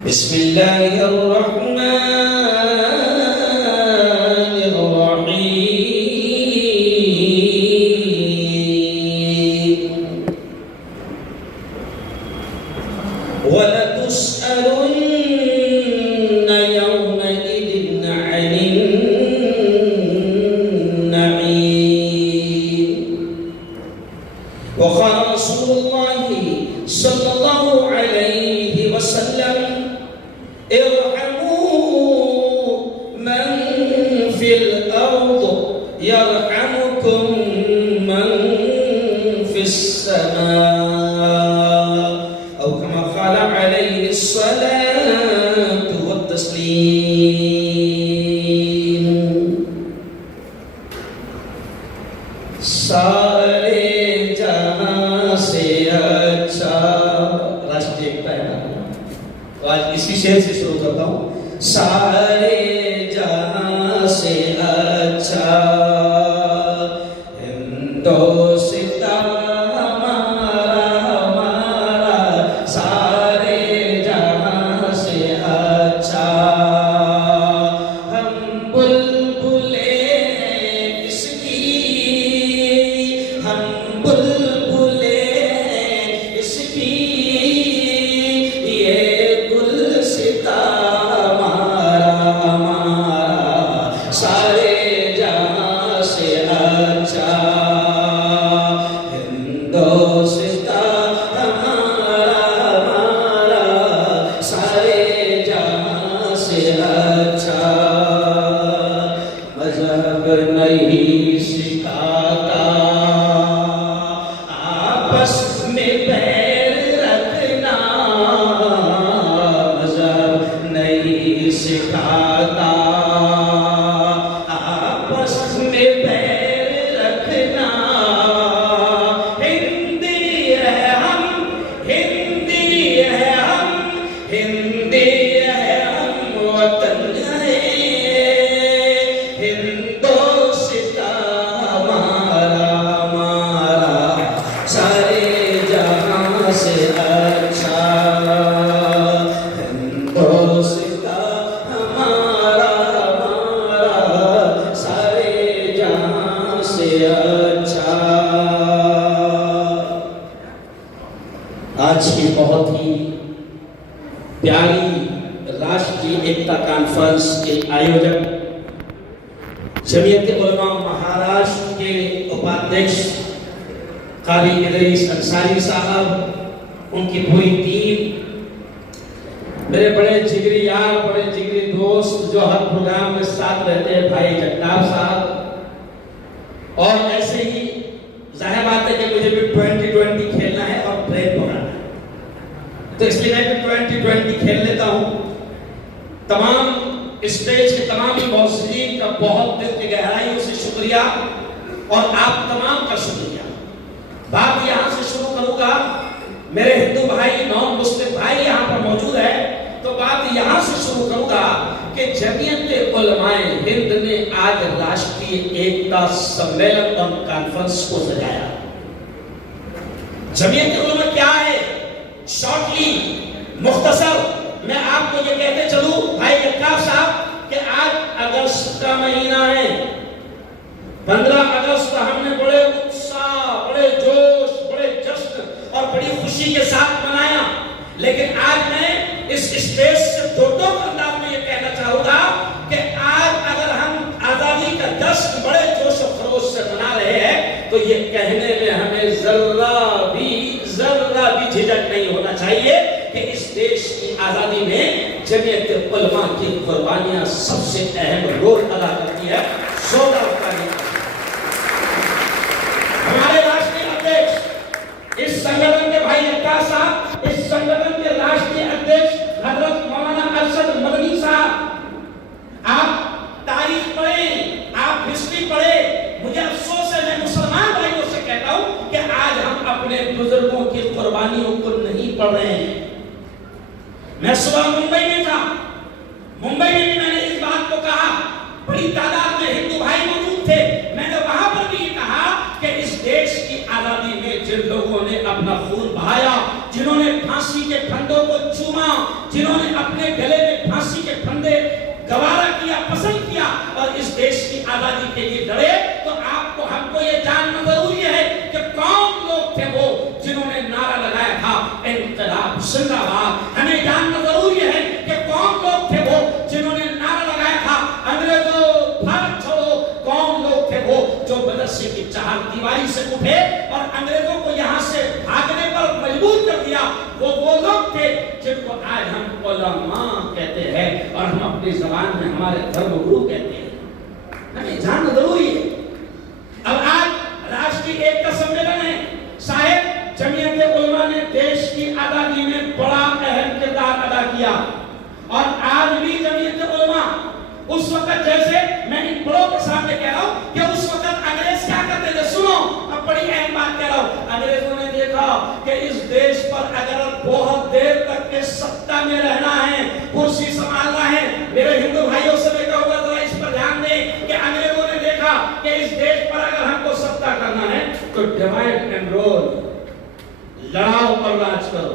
बिस्मिल्लाहिर्रहमानिर्रहीम वलतुस्अलुन्न यौमइदिन अनिन नईम वक़ाल रसूलुल्लाहि सल्लल्लाहु अलैहि वसल्लम इरहमू मन फिल अर्द यरहमुकुम मन फिस समा औ कमा क़ाल अलैहि अस्सलातु वत्तस्लीम। सारे जहां से अच्छा राष्ट्रीय एकता है ना, तो आज इसी शेर से शुरू करता हूँ। सारे जहां से अच्छा हिंदुस्तान हमारा हमारा, सारे जहां से अच्छा हम बुलबुले हैं इसकी, हम बुलबुले हैं इसकी, ये गुलसिता हमारा हमारा, सारे जहां से अच्छा हिंदुस्तान हमारा हमारा, सारे जहां से अच्छा। मजहब नहीं सिखाता आपस में बैर रखना, मजहब नहीं सिखाता आपस में बैर रखना। हिंदी है हम, हिंदी है हम, हिंदी है हम, वतन है हिंदुस्तान हमारा हमारा, सारे जहां से अच्छा हिंदुस्तान हमारा हमारा, सारे जहां से अच्छा। आज की बहुत ही प्यारी राष्ट्रीय एकता कॉन्फ्रेंस के आयोजक जमीयत उलमा महाराष्ट्र के उपाध्यक्ष काली इदरीस अंसारी साहब, उनकी पूरी टीम, मेरे बड़े जिगरी यार, बड़े जिगरी दोस्त जो हर प्रोग्राम में साथ रहते हैं, भाई जगताप साहब, और ऐसे ही जाहिर बात है कि मुझे भी 2020 खेलना है और ब्रेक पकड़ना है, तो इसलिए मैं भी 2020 खेल लेता हूँ। तमाम स्टेज के तमाम मौजूदीन का बहुत दिल की गहराइयों से शुक्रिया और आप तमाम का शुक्रिया। बात यहाँ से शुरू करूँगा, मेरे हिंदू भाई, नॉन मुस्लिम भाई यहाँ पर मौजूद है, तो बात यहाँ से शुरू करूँगा कि जमीयत उलमाए हिंद ने आज राष्ट्रीय एकता सम्मेलन और कॉन्फ्रेंस को सजाया। जमीयत उलमा क्या है, शॉर्टली मुख्तसर मैं आपको ये कहते चलूं भाई जगताप साहब कि आज अगस्त का महीना है। 15 अगस्त हमने बड़े उत्साह, बड़े जोश, बड़े जश्न और बड़ी खुशी के साथ मनाया, लेकिन आज मैं इस स्टेज से दो अंदाज में ये कहना चाहूंगा कि आज अगर हम आजादी का जश्न बड़े जोश और खरोश से मना रहे हैं, तो ये कहने में हमें जर्रा भी झिझक नहीं होना चाहिए कि इस देश की आजादी में जमीयत उलमा की कुर्बानियां सबसे अहम रोल अदा करती है। हमारे राष्ट्रीय अध्यक्ष इस संगठन के भाई जगताप साहब, इस संगठन के राष्ट्रीय अध्यक्ष हजरत मौलाना अरशद मदनी साहब, आप तारीख पढ़े, आप हिस्ट्री पढ़े, मुझे अफसोस है, मैं मुसलमान भाइयों से कहता हूं कि आज हम अपने बुजुर्गों की कुर्बानियों को नहीं पढ़ रहे हैं। मैं सुबह मुंबई में था, मुंबई में भी मैंने इस बात को कहा, बड़ी तादाद में हिंदू भाई मौजूद थे, मैंने वहां पर भी कहा कि इस देश की आजादी में जिन लोगों ने अपना खून बहाया, जिन्होंने फांसी के फंदों को चूमा, जिन्होंने अपने गले में फांसी के फंदे गवारा किया, पसंद किया और इस देश की आजादी के लिए लड़े, तो आपको हमको ये जानना जरूरी है कि कौन लोग थे वो जिन्होंने नारा लगाया था इनकलाब जिंदाबाद। हमें जानना जरूरी है कि कौन लोग थे वो जिन्होंने नारा लगाया था अंग्रेजों भारत छोड़ो। कौन लोग थे वो जो मदरसे की चार दीवारी से उठे और अंग्रेजों को यहाँ से भागने पर मजबूर कर दिया। वो लोग थे जिनको आज हम उलमा कहते हैं और हम अपनी जबान में हमारे धर्मगुरु कहते हैं। हमें जानना जरूरी है। अब आज राष्ट्रीय एकता सम्मेलन है, साहेब जमीयत उलमा ने देश की आजादी में बड़ा अहम किरदार अदा किया और आज भी जमीयत उलमा उस वक्त, जैसे मैं इन बड़ों के सामने कह रहा हूं कि उस वक्त अंग्रेज क्या करते थे, सुनो अब बड़ी अहम बात कह रहा हूं। अंग्रेजों ने देखा कि इस देश पर अगर बहुत देर तक के सत्ता में रहना है, कुर्सी संभालना है, मेरे हिंदू भाइयों से मैं कहूंगा जरा इस पर ध्यान दें कि अंग्रेजों ने देखा कि इस देश पर अगर हमको सत्ता करना है तो डिवाइड एंड रूल, लड़ाओ और राज करो,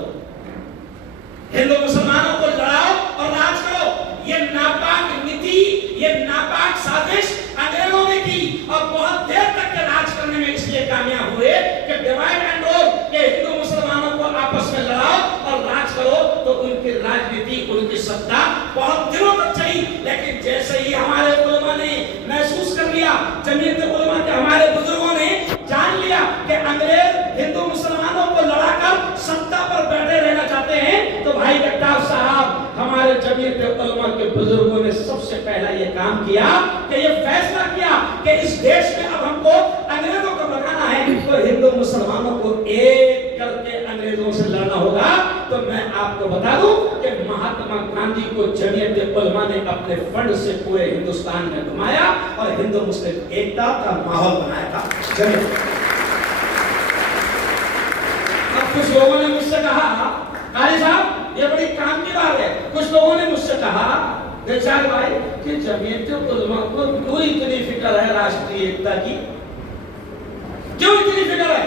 हिंदू मुसलमानों को लड़ाओ और राज करो। ये नापाक नीति, ये नापाक साजिश अंग्रेजों ने की और बहुत देर तक के राज करने में इसलिए कामयाब हुए कि डिवाइड एंड रूल, के हिंदू मुसलमानों को आपस में लड़ाओ और राज करो। तो उनकी राजनीति, उनकी सत्ता बहुत दिनों तक चली। लेकिन जैसे ही हमारे उलमा ने महसूस कर लिया, जमीयत उलमा के हमारे बुजुर्गों ने जान लिया कि अंग्रेज हिंदू मुसलमानों को लड़ाकर सत्ता पर बैठे रहना चाहते हैं, तो भाई गट्टार साहब हमारे जमीयत उलमा के बुजुर्गों ने सबसे पहला ये काम किया कि ये फैसला किया कि इस देश में अब हमको अंग्रेजों को भगाना है, तो हिंदू मुसलमानों को एक करके अंग्रेजों से लड़ना होगा। तो मैं आपको बता दूं कि महात्मा गांधी को जमीयत उलमा ने अपने फंड से पूरे हिंदुस्तान में घुमाया और हिंदू मुस्लिम एकता का माहौल बनाया था। अब कुछ लोगों ने मुझसे कहा, कारी साहब ये बड़ी काम की बात है, कुछ लोगों ने मुझसे कहा दिलशाद भाई कि जमीयत उलमा को क्यों इतनी फिक्र है राष्ट्रीय एकता की, क्यों इतनी फिक्र है?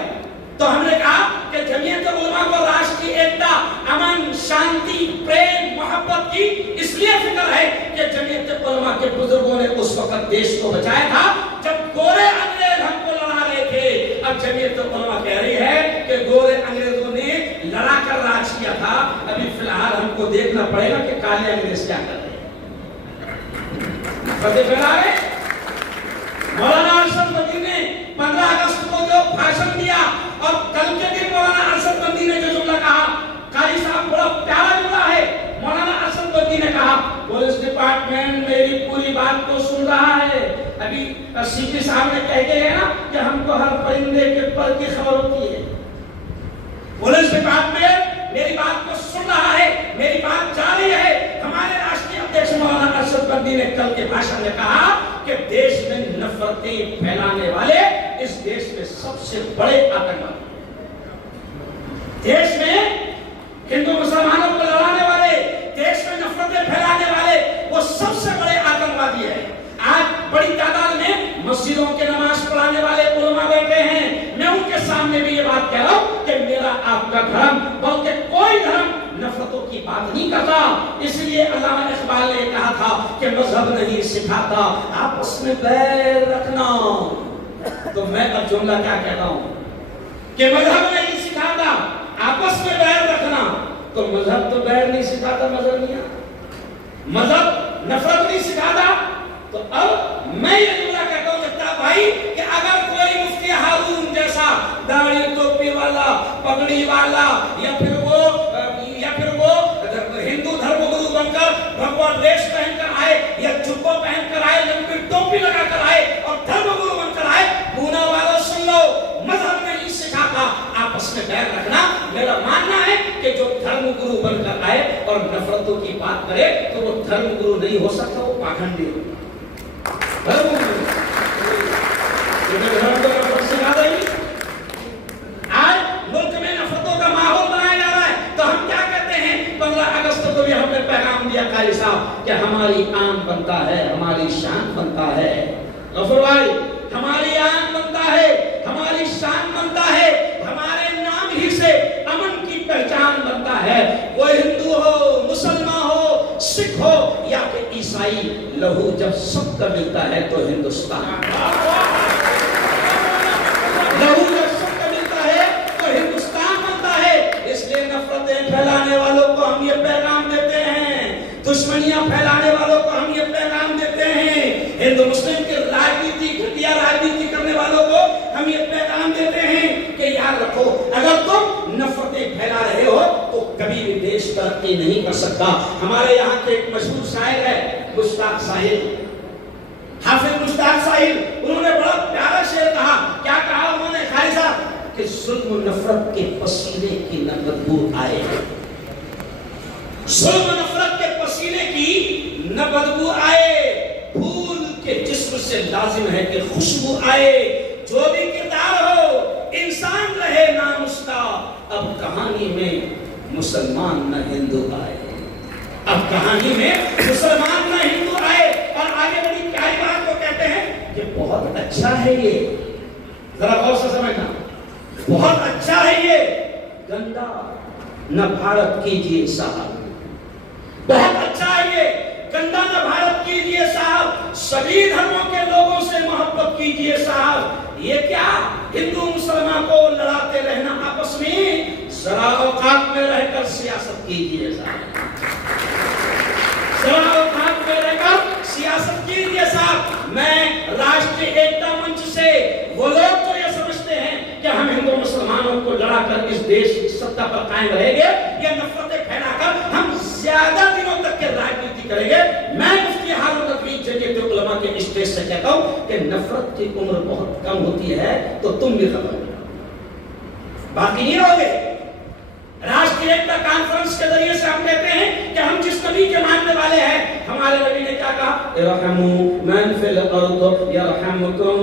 तो हमने कहा कि जमीयत उलमा को राष्ट्रीय एकता, अमन, शांति, प्रेम, मोहब्बत की इसलिए फिक्र है कि जमीयत उलमा के बुजुर्गों ने उस वक्त देश को बचाया था जब गोरे अंग्रेज हमको लड़ा रहे थे। अब जमीयत उलमा कह रही है कि गोरे अंग्रेजों ने लड़ाकर राज किया था, अभी फिलहाल हमको देखना पड़ेगा कि काले अंग्रेज क्या कर रहे हैं। मौलाना अरशद बंदी ने 15 अगस्त को जो भाषण दिया और कल के दिन मौलाना अरशद बंदी ने जो जुमला कहा, कारी साहब बड़ा प्यारा जुमला है। मौलाना अरशद बंदी ने कहा पुलिस डिपार्टमेंट मेरी पूरी बात को सुन रहा है। अभी सीपी साहब ने कह के है ना कि हमको हर परिंदे के पर की खबर होती है। पुलिस डिपार्टमेंट मेरी बात को सुन रहा है, मेरी बात जारी है। हमारे राष्ट्रीय अध्यक्ष मौलाना अरशद बंदी ने कल के भाषण में कहा कि देश में नफरतें फैलाने वाले इस देश में सबसे बड़े आतंकवादी, देश में हिंदू मुसलमानों को लड़ाने वाले, देश में नफरतें फैलाने वाले वो सबसे बड़े आतंकवादी है। आज बड़ी तादाद में मस्जिदों के नमाज पढ़ाने वाले उलमा बैठे हैं। मैं उनके सामने भी ये बात कह रहा हूं कि मेरा आपका धर्म, बल्कि कोई धर्म नफरतों की बात नहीं करता। इसलिए अल्लामा इकबाल ने कहा था कि मजहब नहीं सिखाता आपस में बैर रखना। तो मैं अब जुमला क्या कहता हूं कि मजहब नहीं सिखाता आपस में बैर रखना। तो मजहब तो बैर नहीं सिखाता, मजहब नफरत नहीं सिखाता। तो अब मैं ये जुमला कहता हूं जगताप भाई कि अगर कोई मुफ्ती हारून जैसा दाढ़ी टोपी वाला, पगड़ी वाला या फिर वो हिंदू धर्मगुरु बनकर भगवा ड्रेस पहनकर आए या जुब्बा पहनकर आए, लंबी टोपी लगाकर आए और धर्मगुरु बनकर आए, पूना वालों सुन लो, मजहब नहीं सिखाता आपस में बैर रखना। मेरा मानना है कि जो धर्मगुरु बनकर आए और नफरतों की बात करे तो वो धर्मगुरु नहीं हो सकता, वो पाखंडी हो। आज मुल्क में नफरतों का माहौल बनाया जा रहा है, तो हम क्या कहते हैं? 15 अगस्त को भी हमने पैगाम दिया कारी साहब कि हमारी आन बनता है, हमारी शान बनता है। गफूर भाई, हमारी आन बनता है, हमारी शान बनता है, हमारे नाम ही से अमन की पहचान सिख हो या कि ईसाई, लहू जब सबका मिलता है तो हिंदुस्तान, लहू जब सबका मिलता है तो हिंदुस्तान बनता है। इसलिए नफरतें फैलाने वालों को हम ये पैगाम देते हैं, दुश्मनियां फैलाने वालों को हम ये पैगाम देते हैं, हिंदू मुस्लिम की राजनीति, घटिया राजनीति करने वालों को हम ये पैगाम देते हैं कि याद रखो, अगर तुम नफरतें फैला रहे हो तो कभी भी देश तरक्की नहीं कर सकता। हमारे यहाँ के एक मशहूर शायर है मुश्ताक साहिल, हाफिज मुश्ताक साहिल, उन्होंने बड़ा प्यारा शेर कहा। क्या कहा उन्होंने खाली साहब कि जुल्म नफरत के पसीने की न बदबू आए, जुल्म नफरत के पसीने की न बदबू आए, फूल के जिस्म से लाजिम है कि खुशबू आए, जो भी किरदार हो इंसान रहे नाम उसका, अब कहानी में मुसलमान न हिंदू आए, अब कहानी में मुसलमान न हिंदू आए। और आगे बड़ी प्यारी बात को कहते हैं कि बहुत अच्छा है ये, जरा गौर से समझना, बहुत अच्छा है ये, गंदा न भारत कीजिए साहब, बहुत अच्छा है ये, गंदा न भारत कीजिए साहब, सभी धर्मों के लोगों से मोहब्बत कीजिए साहब। ये क्या हिंदू मुसलमान को लड़ाते रहना आपस में, जरा औकात में रहकर सियासत कीजिए साहब, जरा औकात में रहकर सियासत कीजिए साहब। मैं राष्ट्रीय एकता मंच से वो लोग तो ये समझते हैं कि हम हिंदू मुसलमानों को लड़ाकर इस देश की सत्ता पर कायम रहेंगे, ये नफरतें फैलाकर हम ज्यादा दिनों तक के राजनीति करेंगे। मैं मुफ्ती हारून नकवी जमीयत उलमा के स्टेज से कहता हूं कि नफरत की उम्र बहुत कम होती है, तो तुम भी खबर बाकी नहीं रहोगे। राष्ट्रीय एकता कॉन्फ्रेंस के जरिए से हम कहते हैं कि हम जिस नबी के मानने वाले हैं, हमारे नबी ने क्या कहा, इरहमू मन फिल अर्द यरहमुकुम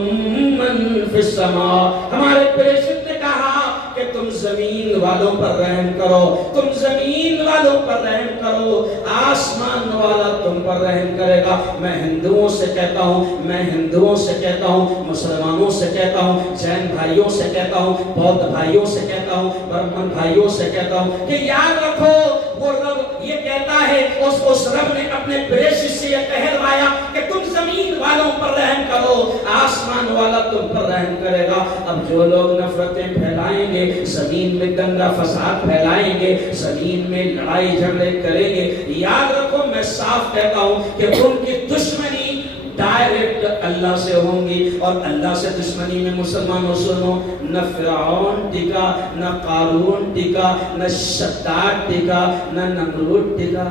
मन फिस समा, हमारे प्रेषित ने कहा कि तुम जमीन वालों पर रहम करो, तुम जमीन वालों पर रहम करो, आसमान वाला तुम पर रहम करेगा। मैं हिंदुओं से कहता हूँ, मैं हिंदुओं से कहता हूँ, मुसलमानों से कहता हूँ, जैन भाइयों से कहता हूँ, बौद्ध भाइयों से कहता हूँ, ब्राह्मण भाइयों से कहता हूँ कि याद रखो, वो रब ये कहता है, उस रब ने अपने प्रेषित से ये कहलवाया कि तुम जमीन वालों पर रहम करो, आसमान वाला तुम पर रहम करेगा। अब जो लोग नफरतें फैलाएंगे, जमीन में दंगा फसाद फैलाएंगे, जमीन में लड़ाई झगड़े करेंगे, याद रखो मैं साफ कहता हूँ कि उनकी दुश्मनी डायरेक्ट अल्लाह से होंगी। और अल्लाह से दुश्मनी में मुसलमानों सुनो, न फिरौन टिका, न कारून टिका, न शद्दाद टिका, न नमरूद टिका,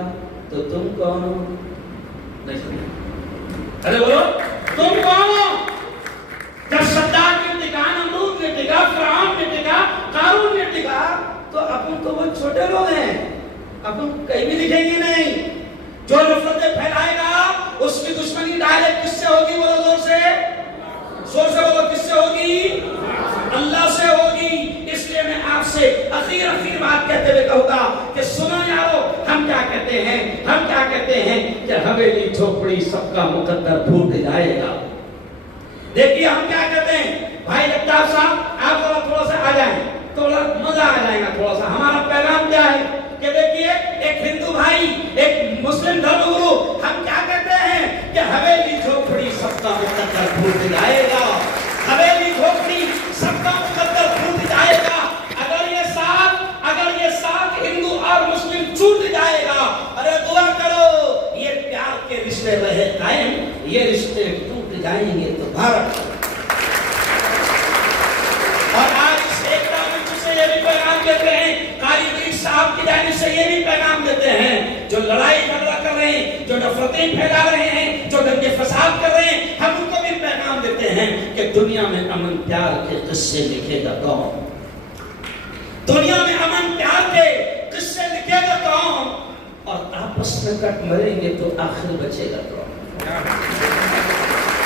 तो तुम कौन हो? अरे बोलो तुम कौन हो? जब शद्दाद ने टिका, नमरूद ने टिका, फिरौन ने टिका, कारून ने टिका, तो अपन तो वो छोटे लोग हैं, अपन कहीं भी दिखेंगे नहीं। जो नफरतें फैलाएगा उसकी दुश्मनी डायरेक्ट किससे होगी? बोलो जोर से बोलो, किससे होगी? अल्लाह से होगी। इसलिए मैं आपसे आखिर बात कहते हुए कहूंगा कि सुनो यारो, हम क्या कहते हैं, हम क्या कहते हैं कि हवेली झोपड़ी सबका मुकद्दर फूट जाएगा। देखिए हम क्या कहते हैं, भाई जगतार साहब आप थोड़ा सा आ जाएं, थोड़ा मजा आ जाएगा थोड़ा सा। हमारा पैगाम क्या है कि देखिए, एक हिंदू भाई, एक मुस्लिम धर्मगुरु, हम क्या कहते हैं कि हवेली झोपड़ी सबका मुकद्दर फूट जाएगा, हवेली झोपड़ी सबका मुकद्दर फूट जाएगा। अगर ये साथ हिंदू और मुस्लिम छूट जाएगा, अरे दुआ करो ये प्यार के रिश्ते रहे कायम, ये रिश्ते टूट जाएंगे तो भारत। और आज इस एकता मंच से ये भी पैगाम देते हैं, कारी साहब की जानिब से ये भी पैगाम देते हैं, जो लड़ाई झगड़ा कर रहे हैं, जो नफरतें फैला रहे हैं, जो दंगे फसाद कर रहे हैं, हम उनको भी पैगाम देते हैं कि दुनिया में अमन प्यार के किस्से लिखेगा कौन? दुनिया में अमन प्यार के किस्से लिखेगा कौन? और आपस में कट मरेंगे तो आखिर बचेगा कौन?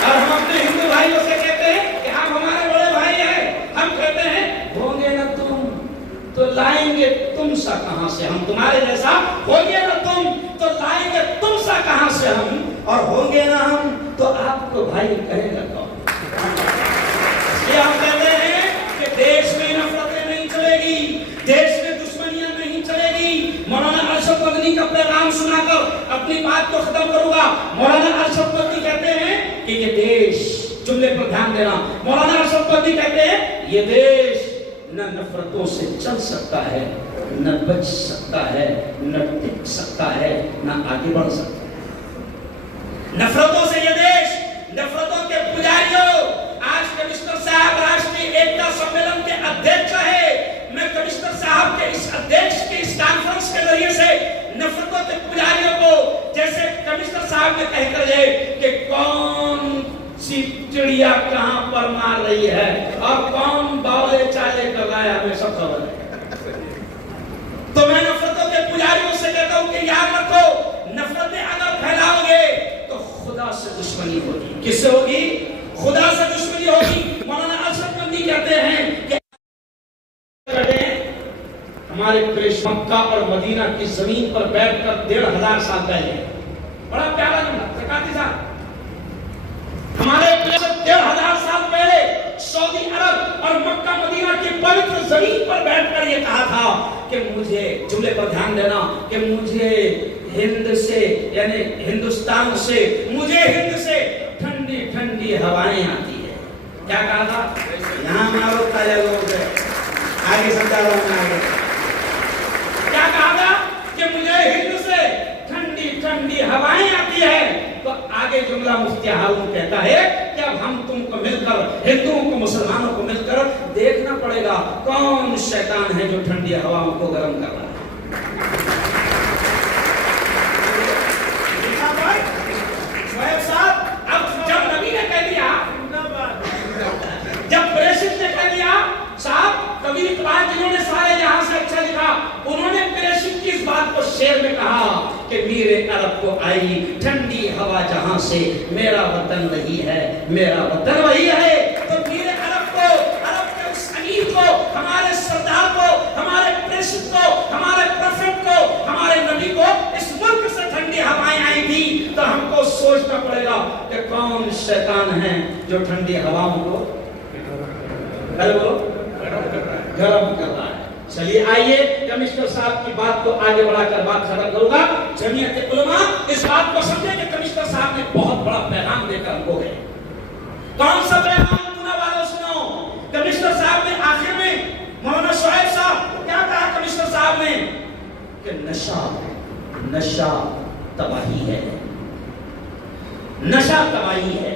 और हम अपने हिंदू भाइयों से कहते हैं कि आप हमारे बड़े भाई हैं, हम कहते हैं होंगे ना तुम तो लाएंगे तुम सा कहां से हम, तुम्हारे जैसा होंगे ना तुम तो लाएंगे तुम सा कहां से हम, और होंगे ना हम तो आपको भाई कहेगा कौन? ये हम कहते हैं कि देश में नफरतें नहीं चलेगी, देश में दुश्मनियां नहीं चलेगी। मौलाना अशरफ गनी का पैगाम दास्तान सुनाकर अपनी बात को खत्म करूंगा। मौलाना अरशद बद्री कहते हैं कि ये देश, जुमले पर ध्यान देना, मौलाना अरशद बद्री कहते हैं ये देश न नफरतों से चल सकता है, न बच सकता है, न टिक सकता है, न आगे बढ़ सकता है। नफरतों से ये देश, नफरतों के पुजारियों, आज कमिश्नर साहब राष्ट्रीय एकता सम्मेलन के अध्यक्ष है। मैं कमिश्नर साहब के इस अध्यक्ष के इस कॉन्फ्रेंस के जरिए से नफरतों के पुजारियों को, जैसे कमिश्नर साहब ने कहकर गए कि कौन सी चिड़िया कहां पर मार रही है और कौन बावले चाले कर रहा है, हमें सब खबर है। तो मैं नफरतों के पुजारियों से कहता हूं कि याद रखो, नफरतें अगर फैलाओगे तो खुदा से दुश्मनी होगी। किससे होगी? खुदा से दुश्मनी होगी। मौलाना अरशद बद्री कहते हैं कि हमारे प्रेष मक्का और मदीना की जमीन पर बैठकर 1500 साल पहले, बड़ा प्यारा जुमला ज़काती साहब, हमारे प्रेष 1500 साल पहले सऊदी अरब और मक्का मदीना की पवित्र जमीन पर बैठकर ये कहा था कि मुझे, जुमले पर ध्यान देना, कि मुझे हिंद से यानी हिंदुस्तान से, मुझे हिंद से ठंडी ठंडी हवाएं आती है। क्या कहा था? यहाँ मारो ताजा लोग आगे समझा रहा हूँ। क्या कहा था? कि मुझे हिंद से ठंडी ठंडी हवाएं आती है। तो आगे जुमला मुफ्ती हारून कहता है कि अब हम तुमको मिलकर, हिंदुओं को मुसलमानों को मिलकर देखना पड़ेगा कौन शैतान है जो ठंडी हवाओं को गर्म कर रहा है। जब नबी ने कह दिया, जब प्रेषित ने कह दिया, साहब कभी इकबाल जिन्होंने सारे जहां से अच्छा लिखा, उन्होंने प्रेषित की इस बात को शेर में कहा कि मेरे अरब को आई ठंडी हवा जहां से, मेरा वतन वही है, मेरा वतन वही है। तो मेरे अरब को, अरब के उस अमीर को, हमारे सरदार को, हमारे प्रेषित को, हमारे प्रोफेट को, हमारे नबी को इस मुल्क से ठंडी हवाएं आई थी। तो हमको सोचना पड़ेगा कि कौन शैतान है जो ठंडी हवाओं को गरम कर रहा है। चलिए आइए, कमिश्नर साहब की बात को आगे बढ़ाकर बात खत्म करूंगा। जमीयत उलमा इस बात को समझे कि कमिश्नर साहब ने बहुत बड़ा पैगाम देकर हमको गए। कौन सा पैगाम? सुना वालों सुनो। कमिश्नर साहब ने आखिर में, मौलाना शोएब साहब क्या कहा कमिश्नर साहब ने? कि नशा, नशा तबाही है, नशा तबाही है।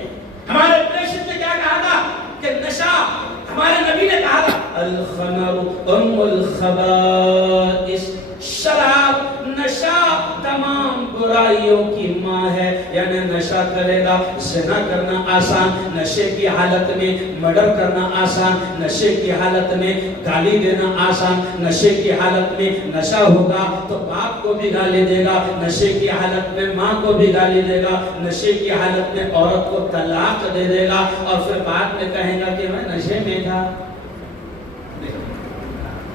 हमारे प्रेषित ने क्या कहा था? कि नशा, हमारे नबी ने कहा था अल खमरु उम्मुल खबाइस, शराब, नशा तमाम बुराइयों की माँ है। यानी नशा करेगा, ज़िना करना आसान, नशे की हालत में मर्डर करना आसान, नशे की हालत में गाली देना आसान, नशे की हालत में नशा होगा तो बाप को भी गाली देगा, नशे की हालत में माँ को भी गाली देगा, नशे की हालत में औरत को तलाक दे देगा और फिर बाद में कहेगा कि मैं नशे में था।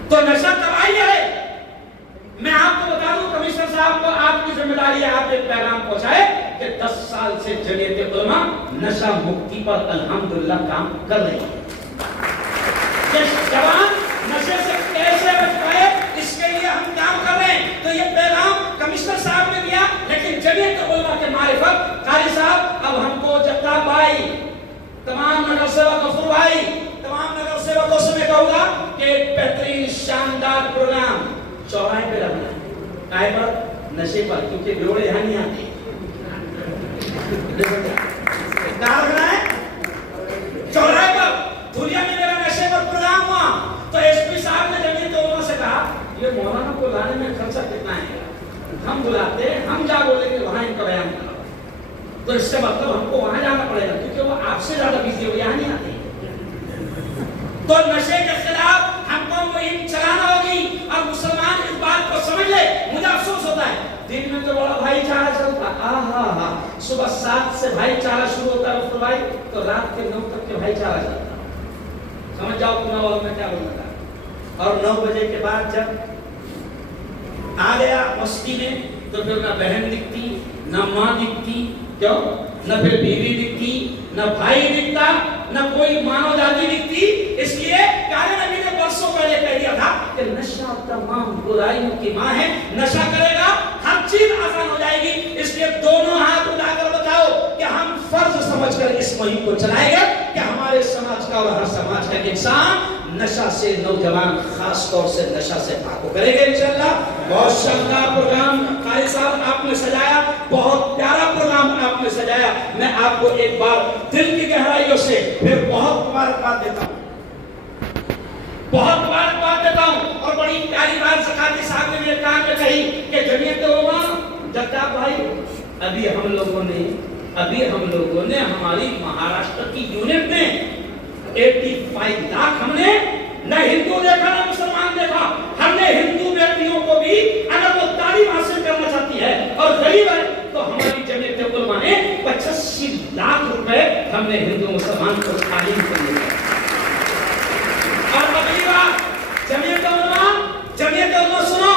तो नशा तबाही है। मैं आपको बता दूं, कमिश्नर साहब को आपकी जिम्मेदारी है, आप एक पैगाम पहुंचाए कि 10 साल से जमीयत उलमा नशा मुक्ति पर अल्हम्दुलिल्लाह काम कर रही है। जवान नशे से कैसे बच पाए, इसके लिए हम काम कर रहे हैं। तो ये पैगाम कमिश्नर साहब ने दिया, लेकिन जमीयत उलमा के मारिफत कारी साहब, अब हमको जगताप भाई, तमाम नगर सेवक गफूर भाई, तमाम नगर सेवकों से मैं कहूंगा कि एक बेहतरीन शानदार प्रोग्राम चौराहे पे रखना है। काय पर? नशे पर, क्योंकि जोड़े यहाँ नहीं आते। कहाँ रखना है? चौराहे पर। धुलिया में मेरा नशे पर प्रोग्राम हुआ तो एसपी साहब ने जमीयत उलमा से कहा, ये मौलाना को लाने में खर्चा कितना है, हम बुलाते हैं, हम जा बोलेंगे वहां इनका बयान करो। तो इससे मतलब हमको वहां जाना पड़ेगा, क्योंकि वो आपसे ज्यादा बिजी है, वो यहाँ नहीं आते। तो नशे के खिलाफ हमको मुहिम चलाना होगी और मुसलमान इस बात को समझ ले। मुझे अफसोस होता है, दिन में तो बड़ा भाईचारा चलता, आहा, सुबह 7 से भाईचारा शुरू होता है भाई, तो रात के 9 तक के भाईचारा चलता। समझ जाओ पुनः वालों में क्या बोलना था। और 9 बजे के बाद जब आ गया मस्ती में, तो फिर ना बहन दिखती, ना माँ दिखती, क्यों? न फिर बीवी दिखती, न भाई दिखता, न कोई मानव जाति दिखती। इसलिए प्यारे नबी ने वर्षों पहले कह दिया था कि नशा तमाम बुराइयों की माँ है। नशा करेगा, हर चीज आसान हो जाएगी। इसलिए दोनों हाथ उठाकर बताओ कि हम फर्ज समझकर इस मुहिम को चलाएंगे कि हमारे समाज का और हर समाज का इंसान नशा से, नौजवान खास तौर से नशा से पाक करेंगे इंशाअल्लाह। बहुत शानदार प्रोग्राम कारी साहब आपने सजाया, बहुत प्यारा प्रोग्राम आपने सजाया। मैं आपको एक बार दिल की गहराइयों से फिर बहुत मुबारकबाद देता हूँ, बहुत मुबारकबाद देता हूँ। और बड़ी प्यारी बात ज़काती साहब ने मेरे कान में कही कि जमीयत उलमा जगताप भाई, अभी हम लोगों ने हमारी महाराष्ट्र की यूनिट में 85 लाख हमने न हिंदू देखा न मुसलमान देखा। हमने हिंदू बेटियों को भी अगर वो तालीम हासिल करना चाहती है और गरीब है तो हमारी जमीयत उलमा ने 85 लाख रुपए हमने हिंदू मुसलमान को तालीम करने दिया। और अगली बात, जमीयत उलमा सुनो,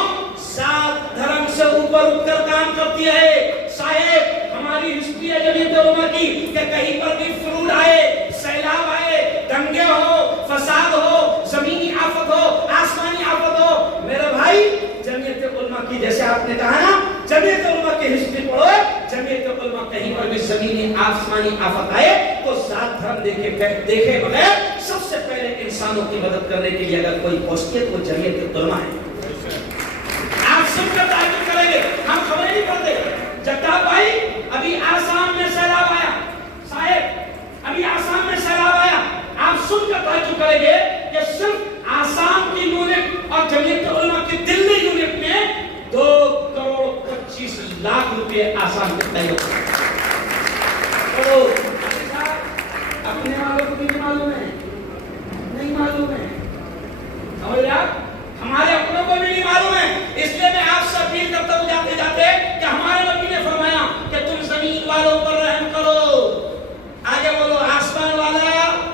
7 धर्म से ऊपर उठकर काम करती है। साहेब हमारी हिस्ट्री है जमीयत उलमा की कि कहीं पर भी फ्लूड आए, सैलाब आए, दंगे हो, फसाद हो, जमीनी आफत हो, आसमानी आफत हो, मेरे भाई जमीयत उलमा की, जैसे आपने कहा ना, जमीयत उलमा की हिस्ट्री पढ़ो। जमीयत उलमा कहीं पर भी जमीनी आसमानी आफत आए तो सात धर्म देखे बगैर सबसे पहले इंसानों की मदद करने के लिए अगर कोई पहुंचती है तो जमीयत उलमा है। आप सुनकर ताज्जुब करेंगे, हम खबरें नहीं पढ़ते। जगताप भाई, अभी आसाम में सैलाब आया, साहेब अभी आसाम में सैलाब आया, आप सुनकर ताज्जुब करेंगे कि सिर्फ आसाम की यूनिट और जमीयत उलमा की दिल्ली यूनिट में 2 करोड़ 25 लाख रुपए आसाम के तय होते। तो अपने वालों को भी मालूम है, नहीं मालूम है, समझ रहे आप? हमारे अपनों को भी नहीं मालूम है। इसलिए मैं आपसे अपील करता हूं जाते जाते कि हमारे नबी ने फरमाया कि तुम जमीन वालों पर रहम करो, आगे बोलो आसमान वाला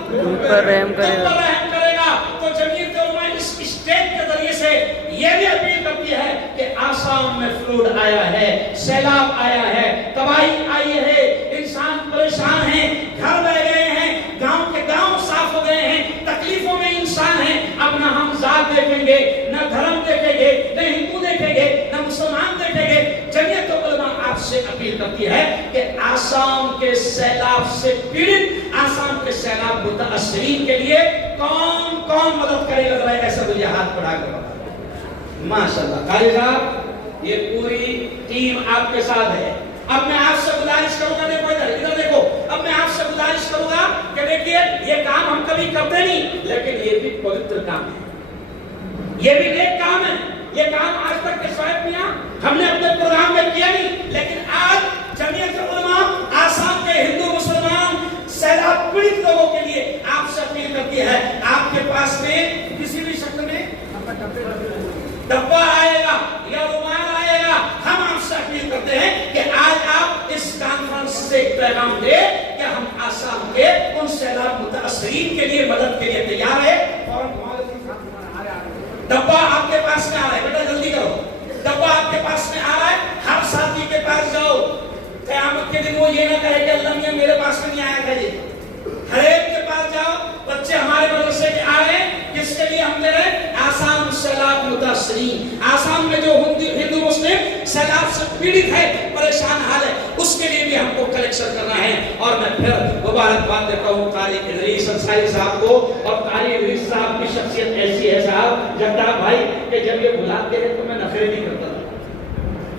तुम पर रहम करेगा। तो जमीयत उलमा इस स्टेट के जरिए से ये भी अपील करती है कि आसाम में फ्लूड आया है, सैलाब आया है, तबाही आई है, इंसान परेशान है, घर बह गए हैं, गांव के गांव साफ हो गए हैं, तकलीफों में इंसान है। अब ना हम जात देखेंगे, न धर्म देखेंगे, न हिंदू देखेंगे, न मुसलमान देखेंगे। जमीयत उलमा आपसे अपील करती है कि आसाम के सैलाब से पीड़ित, आसाम के सैलाब मुताअस्सिरीन के लिए कौन कौन मदद करेगा, जरा ऐसा मुझे हाथ बढ़ा कर बताओ। माशाअल्लाह कारी साहब, ये पूरी टीम आपके साथ है। अब मैं आपसे गुजारिश करूंगा, देखो इधर देखो, अब मैं आपसे गुजारिश करूंगा कि देखिए ये काम हम कभी करते नहीं, लेकिन ये भी पवित्र काम है, ये भी नेक काम है। ये काम आज तक के शायद मियां हमने अपने प्रोग्राम में किया नहीं, लेकिन आज जमीयत उलमा आसाम के हिंदू मुसलमान सैलाब पीड़ित लोगों के लिए आपसे अपील करती है। आपके पास में किसी भी शक्ल में डब्बा आएगा या रुमाल आएगा, हम आपसे अपील करते हैं कि आज आप इस कॉन्फ्रेंस से एक पैगाम दे कि हम आसाम के उन सैलाब मुताअस्सिरीन के लिए मदद के लिए तैयार है। डब्बा आपके पास में आ रहा है, बेटा जल्दी करो, डब्बा आपके पास में आ रहा है। हर साथी के पास जाओ, क़यामत के दिन वो ये ना कहे कि अल्लाह मियां मेरे पास में नहीं आया था। ये हर एक के पास जाओ, बच्चे हमारे मदरसे के आ रहे हैं, किसके लिए हम दे रहे हैं? आसाम सैलाब मुताअस्सिरीन, आसाम में जो हिंदू मुस्लिम सैलाब से पीड़ित है, परेशान हाल है, उसके लिए भी हमको कलेक्शन करना है। और मैं फिर मुबारकबाद देता हूँ कारी इदरीस अंसारी साहब को। और कारी इदरीस साहब की शख्सियत ऐसी है साहब जगताप भाई कि जब ये बुलाते हैं तो मैं नखरे नहीं करता था,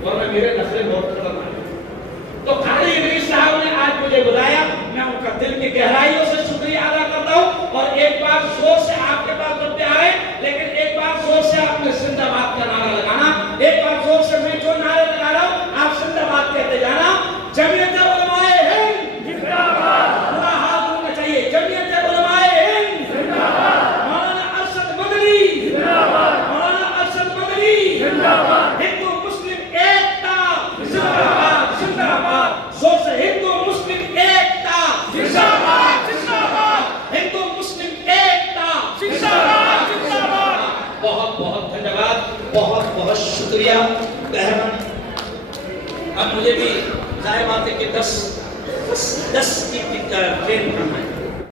और मेरे नखरे बहुत खतरनाक है। तो कारी इदरीस साहब ने आज मुझे बुलाया, मैं उनका दिल की गहराइयों से शुक्रिया अदा करता हूँ। और एक बार जोर से आपके पास जुटते आ रहे, लेकिन एक बार जोर से आपने जिंदाबाद का नारा लगाना। एक बार जोर से मैं जो नारे लगा रहा हूँ आप जिंदाबाद कहते जाना। जमीयत उलमाए हिंद जिंदाबाद, पूरा हाथ होना चाहिए। जमीयत उलमाए हिंद जिंदाबाद, मौलाना अरशद मदनी जिंदाबाद, मौलाना अरशद मदनी जिंदाबाद, हिंदू मुस्लिम एकता जिंदाबाद जिंदाबाद, जोर से हिंदू मुस्लिम एकता जिंदाबाद जिंदाबाद, हिंदू मुस्लिम एकता जिंदाबाद जिंदाबाद। बहुत बहुत धन्यवाद, बहुत बहुत शुक्रिया, मेहरबानी। अब मुझे भी जाए बात है कि 10 की ट्रेन करना है।